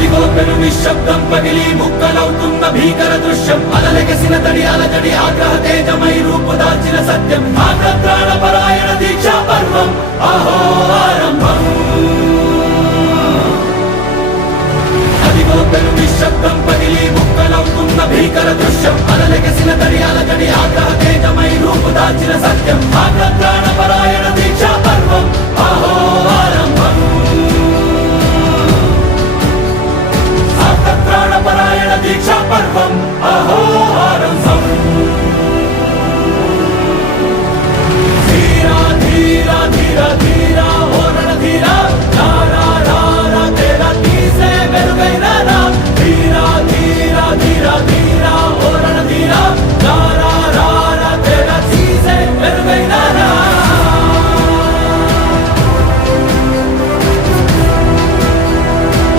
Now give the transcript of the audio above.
అదిగో పెను నిశ్శబ్దం పగిలి ముక్కలవుతున్న భీకర దృశ్యం అలలెగసిన తడి అలజడి ఆగ్రహ తేజమై రూపుదాల్చిన సత్యం ఆగ్రత్రాణపరాయణ దీక్షా పర్వం అహో ఆరంభం అదిగో పెను నిశ్శబ్దం పగిలి ముక్కలవుతున్న భీకర దృశ్యం అలలెగసిన తడి అలజడి ఆగ్రహ తేజమై రూపుదాల్చిన సత్యం ఆగ్రత్రాణపరాయణ